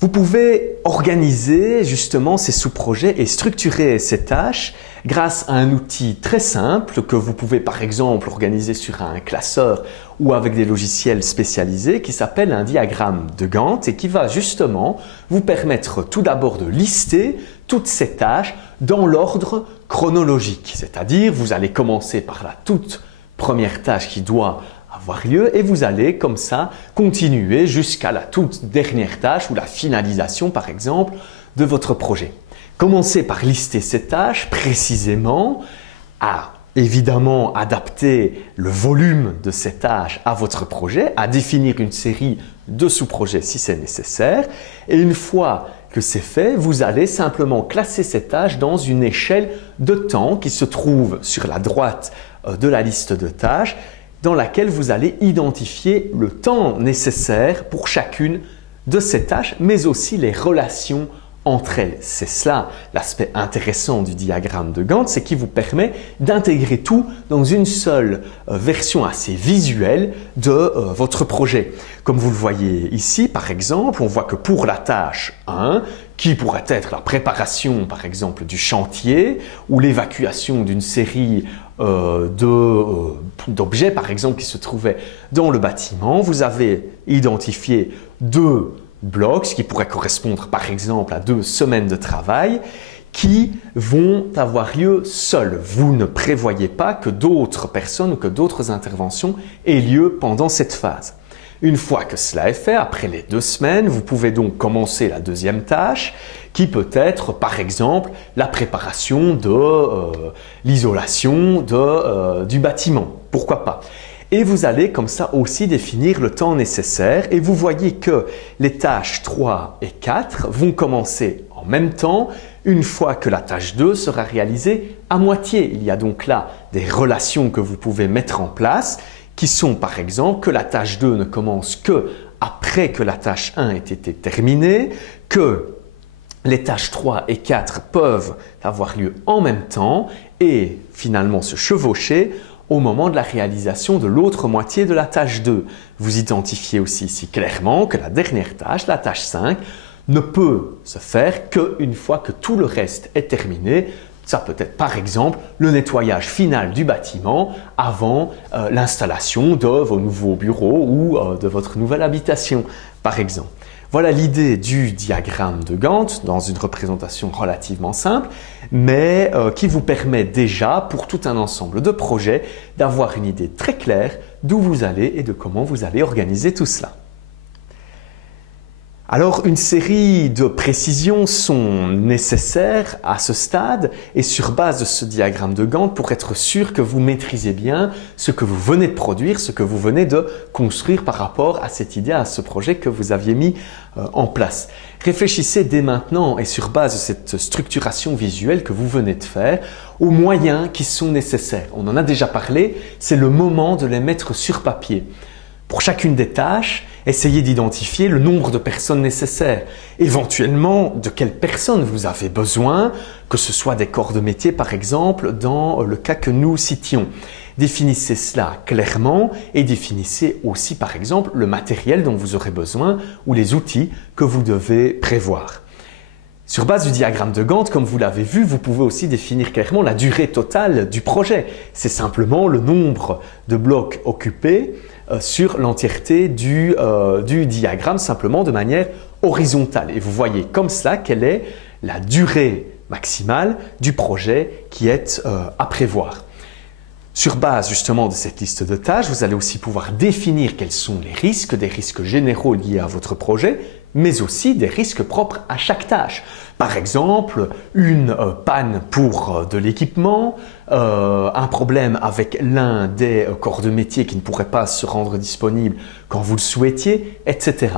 Vous pouvez organiser justement ces sous-projets et structurer ces tâches grâce à un outil très simple que vous pouvez par exemple organiser sur un classeur ou avec des logiciels spécialisés qui s'appelle un diagramme de Gantt et qui va justement vous permettre tout d'abord de lister toutes ces tâches dans l'ordre chronologique. C'est-à-dire vous allez commencer par la toute première tâche qui doit avoir lieu et vous allez comme ça continuer jusqu'à la toute dernière tâche ou la finalisation par exemple de votre projet. Commencez par lister ces tâches précisément, à évidemment adapter le volume de ces tâches à votre projet, à définir une série de sous-projets si c'est nécessaire et une fois que c'est fait, vous allez simplement classer ces tâches dans une échelle de temps qui se trouve sur la droite de la liste de tâches dans laquelle vous allez identifier le temps nécessaire pour chacune de ces tâches, mais aussi les relations entre elles. C'est cela l'aspect intéressant du diagramme de Gantt, c'est qu'il vous permet d'intégrer tout dans une seule version assez visuelle de votre projet. Comme vous le voyez ici, par exemple, on voit que pour la tâche 1, qui pourrait être la préparation par exemple du chantier ou l'évacuation d'une série d'objets par exemple qui se trouvaient dans le bâtiment, vous avez identifié deux blocs, ce qui pourrait correspondre par exemple à 2 semaines de travail qui vont avoir lieu seuls. Vous ne prévoyez pas que d'autres personnes ou que d'autres interventions aient lieu pendant cette phase. Une fois que cela est fait, après les 2 semaines, vous pouvez donc commencer la deuxième tâche qui peut être par exemple la préparation de l'isolation du bâtiment. Pourquoi pas? Et vous allez comme ça aussi définir le temps nécessaire et vous voyez que les tâches 3 et 4 vont commencer en même temps une fois que la tâche 2 sera réalisée à moitié. Il y a donc là des relations que vous pouvez mettre en place qui sont par exemple que la tâche 2 ne commence que après que la tâche 1 ait été terminée, que les tâches 3 et 4 peuvent avoir lieu en même temps et finalement se chevaucher au moment de la réalisation de l'autre moitié de la tâche 2. Vous identifiez aussi ici clairement que la dernière tâche, la tâche 5, ne peut se faire qu'une fois que tout le reste est terminé. Ça peut être par exemple le nettoyage final du bâtiment avant l'installation de vos nouveaux bureaux ou de votre nouvelle habitation par exemple. Voilà l'idée du diagramme de Gantt dans une représentation relativement simple, mais qui vous permet déjà pour tout un ensemble de projets d'avoir une idée très claire d'où vous allez et de comment vous allez organiser tout cela. Alors, une série de précisions sont nécessaires à ce stade et sur base de ce diagramme de Gantt pour être sûr que vous maîtrisez bien ce que vous venez de produire, ce que vous venez de construire par rapport à cette idée, à ce projet que vous aviez mis en place. Réfléchissez dès maintenant et sur base de cette structuration visuelle que vous venez de faire aux moyens qui sont nécessaires. On en a déjà parlé, c'est le moment de les mettre sur papier. Pour chacune des tâches, essayez d'identifier le nombre de personnes nécessaires, éventuellement de quelles personnes vous avez besoin, que ce soit des corps de métier par exemple dans le cas que nous citions. Définissez cela clairement et définissez aussi par exemple le matériel dont vous aurez besoin ou les outils que vous devez prévoir. Sur base du diagramme de Gantt, comme vous l'avez vu, vous pouvez aussi définir clairement la durée totale du projet. C'est simplement le nombre de blocs occupés sur l'entièreté du diagramme, simplement de manière horizontale. Et vous voyez comme cela quelle est la durée maximale du projet qui est à prévoir. Sur base justement de cette liste de tâches, vous allez aussi pouvoir définir quels sont les risques, des risques généraux liés à votre projet, mais aussi des risques propres à chaque tâche. Par exemple, une panne pour de l'équipement, un problème avec l'un des corps de métier qui ne pourrait pas se rendre disponible quand vous le souhaitiez, etc.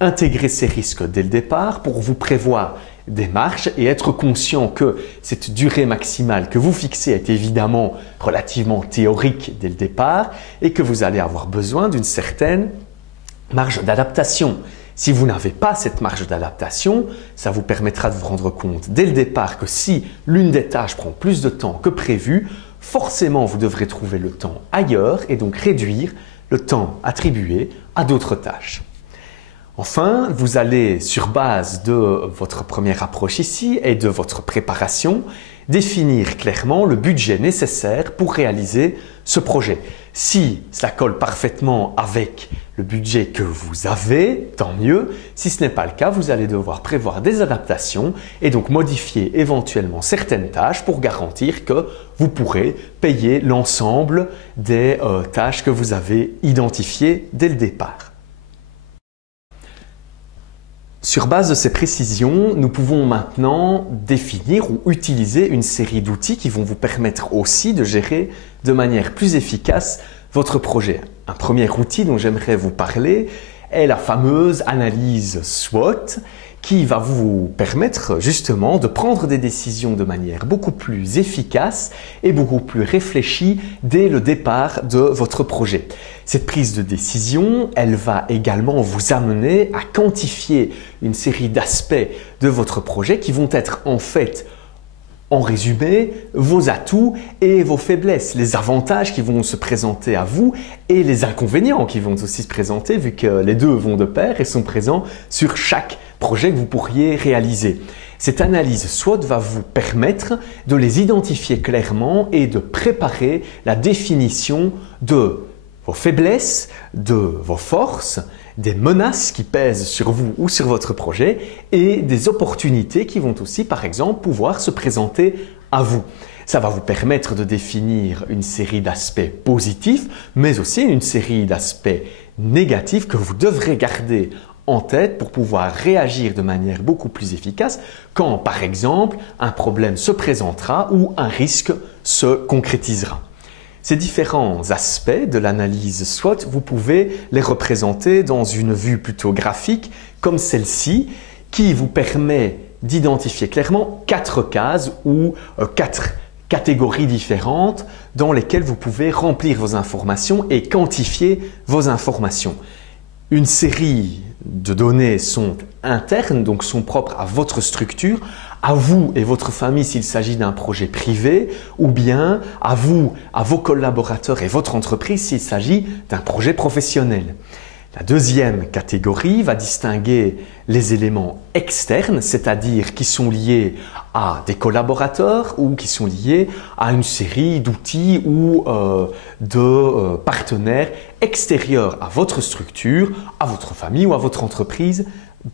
Intégrez ces risques dès le départ pour vous prévoir des marges et être conscient que cette durée maximale que vous fixez est évidemment relativement théorique dès le départ et que vous allez avoir besoin d'une certaine marge d'adaptation. Si vous n'avez pas cette marge d'adaptation, ça vous permettra de vous rendre compte dès le départ que si l'une des tâches prend plus de temps que prévu, forcément vous devrez trouver le temps ailleurs et donc réduire le temps attribué à d'autres tâches. Enfin, vous allez, sur base de votre première approche ici et de votre préparation, définir clairement le budget nécessaire pour réaliser ce projet. Si cela colle parfaitement avec le budget que vous avez, tant mieux. Si ce n'est pas le cas, vous allez devoir prévoir des adaptations et donc modifier éventuellement certaines tâches pour garantir que vous pourrez payer l'ensemble des tâches que vous avez identifiées dès le départ. Sur base de ces précisions, nous pouvons maintenant définir ou utiliser une série d'outils qui vont vous permettre aussi de gérer de manière plus efficace votre projet. Un premier outil dont j'aimerais vous parler est la fameuse analyse SWOT qui va vous permettre justement de prendre des décisions de manière beaucoup plus efficace et beaucoup plus réfléchie dès le départ de votre projet. Cette prise de décision, elle va également vous amener à quantifier une série d'aspects de votre projet qui vont être en fait, en résumé, vos atouts et vos faiblesses, les avantages qui vont se présenter à vous et les inconvénients qui vont aussi se présenter vu que les deux vont de pair et sont présents sur chaque projet que vous pourriez réaliser. Cette analyse SWOT va vous permettre de les identifier clairement et de préparer la définition de vos faiblesses, de vos forces, des menaces qui pèsent sur vous ou sur votre projet et des opportunités qui vont aussi, par exemple, pouvoir se présenter à vous. Ça va vous permettre de définir une série d'aspects positifs, mais aussi une série d'aspects négatifs que vous devrez garder en tête pour pouvoir réagir de manière beaucoup plus efficace quand, par exemple, un problème se présentera ou un risque se concrétisera. Ces différents aspects de l'analyse SWOT, vous pouvez les représenter dans une vue plutôt graphique comme celle-ci qui vous permet d'identifier clairement 4 cases ou 4 catégories différentes dans lesquelles vous pouvez remplir vos informations et quantifier vos informations. Une série de données sont internes, donc sont propres à votre structure, à vous et votre famille s'il s'agit d'un projet privé, ou bien à vous, à vos collaborateurs et votre entreprise s'il s'agit d'un projet professionnel. La deuxième catégorie va distinguer les éléments externes, c'est-à-dire qui sont liés à des collaborateurs ou qui sont liés à une série d'outils ou de partenaires extérieurs à votre structure, à votre famille ou à votre entreprise,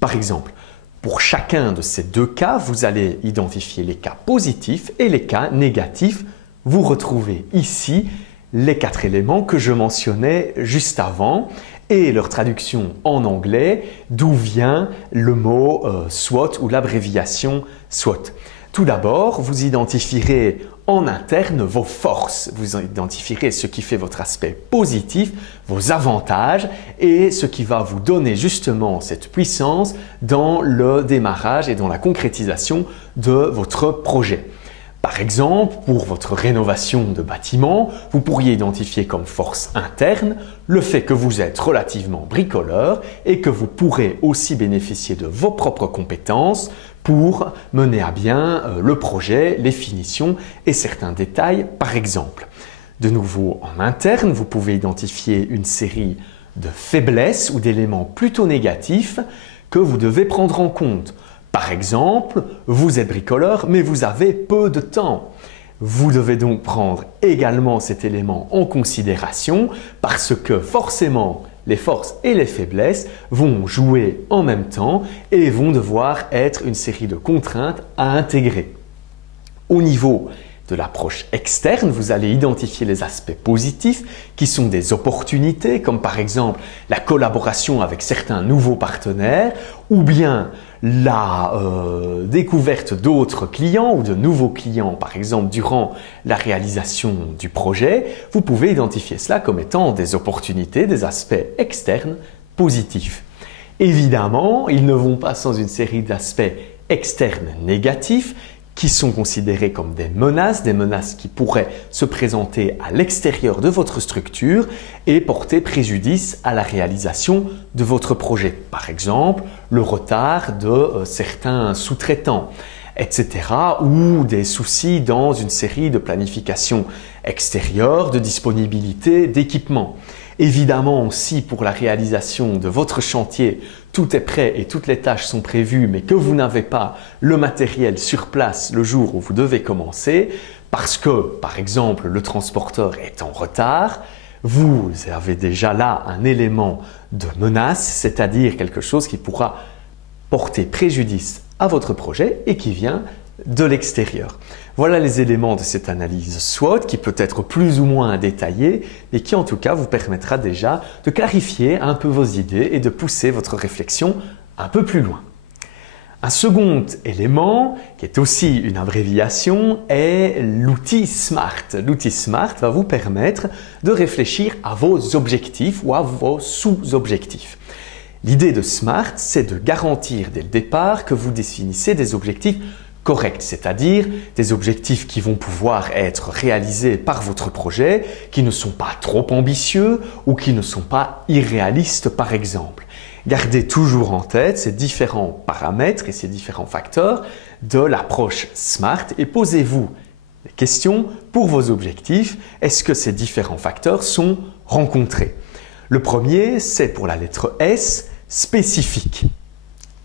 par exemple. Pour chacun de ces deux cas, vous allez identifier les cas positifs et les cas négatifs. Vous retrouvez ici les 4 éléments que je mentionnais juste avant et leur traduction en anglais, d'où vient le mot SWOT ou l'abréviation SWOT. Tout d'abord, vous identifierez en interne vos forces, vous identifierez ce qui fait votre aspect positif, vos avantages et ce qui va vous donner justement cette puissance dans le démarrage et dans la concrétisation de votre projet. Par exemple, pour votre rénovation de bâtiment, vous pourriez identifier comme force interne le fait que vous êtes relativement bricoleur et que vous pourrez aussi bénéficier de vos propres compétences pour mener à bien le projet, les finitions et certains détails par exemple. De nouveau, en interne, vous pouvez identifier une série de faiblesses ou d'éléments plutôt négatifs que vous devez prendre en compte. Par exemple, vous êtes bricoleur mais vous avez peu de temps. Vous devez donc prendre également cet élément en considération parce que forcément les forces et les faiblesses vont jouer en même temps et vont devoir être une série de contraintes à intégrer. Au niveau de l'approche externe, vous allez identifier les aspects positifs qui sont des opportunités comme par exemple la collaboration avec certains nouveaux partenaires ou bien la découverte d'autres clients ou de nouveaux clients par exemple durant la réalisation du projet. Vous pouvez identifier cela comme étant des opportunités, des aspects externes positifs. Évidemment, ils ne vont pas sans une série d'aspects externes négatifs qui sont considérés comme des menaces qui pourraient se présenter à l'extérieur de votre structure et porter préjudice à la réalisation de votre projet. Par exemple, le retard de certains sous-traitants, etc. ou des soucis dans une série de planifications extérieures, de disponibilité, d'équipement. Évidemment, si pour la réalisation de votre chantier, tout est prêt et toutes les tâches sont prévues, mais que vous n'avez pas le matériel sur place le jour où vous devez commencer, parce que, par exemple, le transporteur est en retard, vous avez déjà là un élément de menace, c'est-à-dire quelque chose qui pourra porter préjudice à votre projet et qui vient de l'extérieur. Voilà les éléments de cette analyse SWOT qui peut être plus ou moins détaillée, mais qui en tout cas vous permettra déjà de clarifier un peu vos idées et de pousser votre réflexion un peu plus loin. Un second élément, qui est aussi une abréviation, est l'outil SMART. L'outil SMART va vous permettre de réfléchir à vos objectifs ou à vos sous-objectifs. L'idée de SMART, c'est de garantir dès le départ que vous définissez des objectifs corrects, c'est-à-dire des objectifs qui vont pouvoir être réalisés par votre projet, qui ne sont pas trop ambitieux ou qui ne sont pas irréalistes par exemple. Gardez toujours en tête ces différents paramètres et ces différents facteurs de l'approche SMART et posez-vous des questions pour vos objectifs. Est-ce que ces différents facteurs sont rencontrés? Le premier, c'est pour la lettre S, spécifique.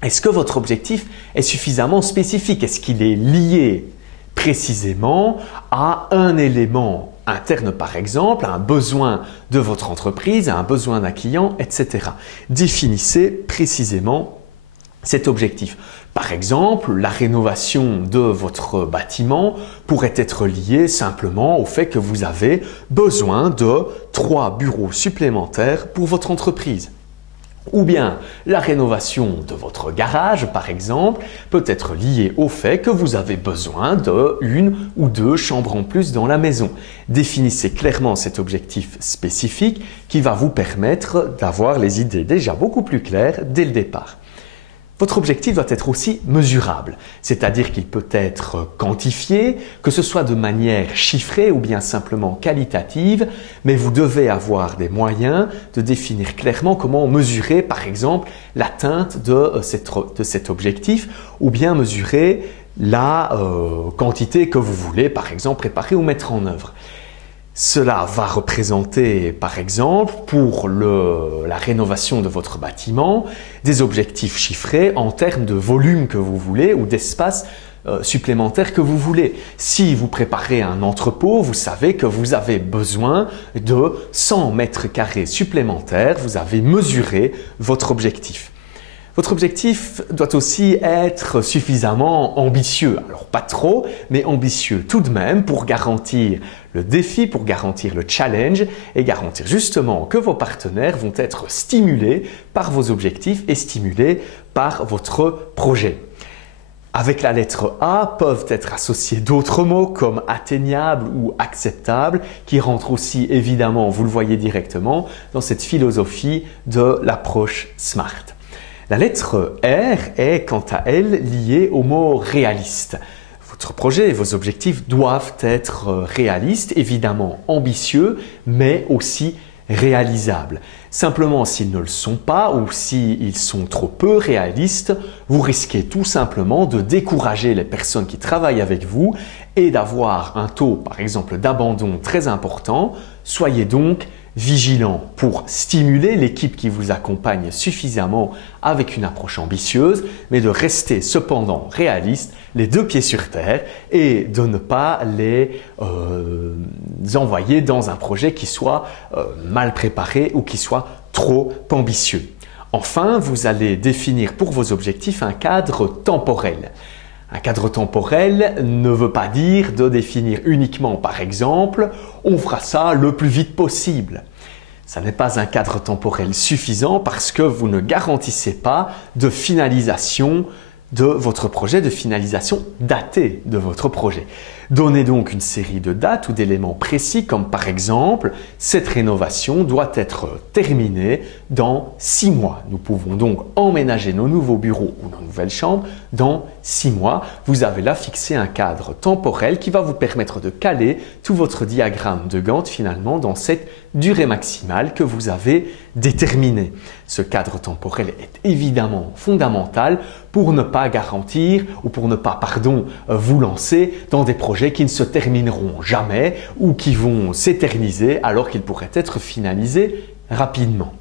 Est-ce que votre objectif est suffisamment spécifique? Est-ce qu'il est lié précisément à un élément interne par exemple, à un besoin de votre entreprise, à un besoin d'un client, etc. Définissez précisément cet objectif. Par exemple, la rénovation de votre bâtiment pourrait être liée simplement au fait que vous avez besoin de 3 bureaux supplémentaires pour votre entreprise. Ou bien la rénovation de votre garage, par exemple, peut être liée au fait que vous avez besoin d'1 ou 2 chambres en plus dans la maison. Définissez clairement cet objectif spécifique qui va vous permettre d'avoir les idées déjà beaucoup plus claires dès le départ. Votre objectif doit être aussi mesurable, c'est-à-dire qu'il peut être quantifié, que ce soit de manière chiffrée ou bien simplement qualitative, mais vous devez avoir des moyens de définir clairement comment mesurer par exemple l'atteinte de cet objectif ou bien mesurer la quantité que vous voulez par exemple préparer ou mettre en œuvre. Cela va représenter par exemple pour la rénovation de votre bâtiment des objectifs chiffrés en termes de volume que vous voulez ou d'espace supplémentaire que vous voulez. Si vous préparez un entrepôt, vous savez que vous avez besoin de 100 mètres carrés supplémentaires, vous avez mesuré votre objectif. Votre objectif doit aussi être suffisamment ambitieux. Alors pas trop, mais ambitieux tout de même pour garantir le défi, pour garantir le challenge et garantir justement que vos partenaires vont être stimulés par vos objectifs et stimulés par votre projet. Avec la lettre A peuvent être associés d'autres mots comme atteignable ou acceptable qui rentrent aussi évidemment, vous le voyez directement, dans cette philosophie de l'approche SMART. La lettre R est quant à elle liée au mot réaliste. Votre projet et vos objectifs doivent être réalistes, évidemment ambitieux, mais aussi réalisables. Simplement, s'ils ne le sont pas ou s'ils sont trop peu réalistes, vous risquez tout simplement de décourager les personnes qui travaillent avec vous et d'avoir un taux, par exemple, d'abandon très important. Soyez donc vigilant pour stimuler l'équipe qui vous accompagne suffisamment avec une approche ambitieuse, mais de rester cependant réaliste, les 2 pieds sur terre et de ne pas les envoyer dans un projet qui soit mal préparé ou qui soit trop ambitieux. Enfin, vous allez définir pour vos objectifs un cadre temporel. Un cadre temporel ne veut pas dire de définir uniquement, par exemple, on fera ça le plus vite possible. Ça n'est pas un cadre temporel suffisant parce que vous ne garantissez pas de finalisation de votre projet, de finalisation datée de votre projet. Donnez donc une série de dates ou d'éléments précis comme par exemple, cette rénovation doit être terminée dans 6 mois. Nous pouvons donc emménager nos nouveaux bureaux ou nos nouvelles chambres dans 6 mois. Vous avez là fixé un cadre temporel qui va vous permettre de caler tout votre diagramme de Gantt finalement dans cette durée maximale que vous avez déterminée. Ce cadre temporel est évidemment fondamental pour ne pas garantir ou pour ne pas, vous lancer dans des projets qui ne se termineront jamais ou qui vont s'éterniser alors qu'ils pourraient être finalisés rapidement.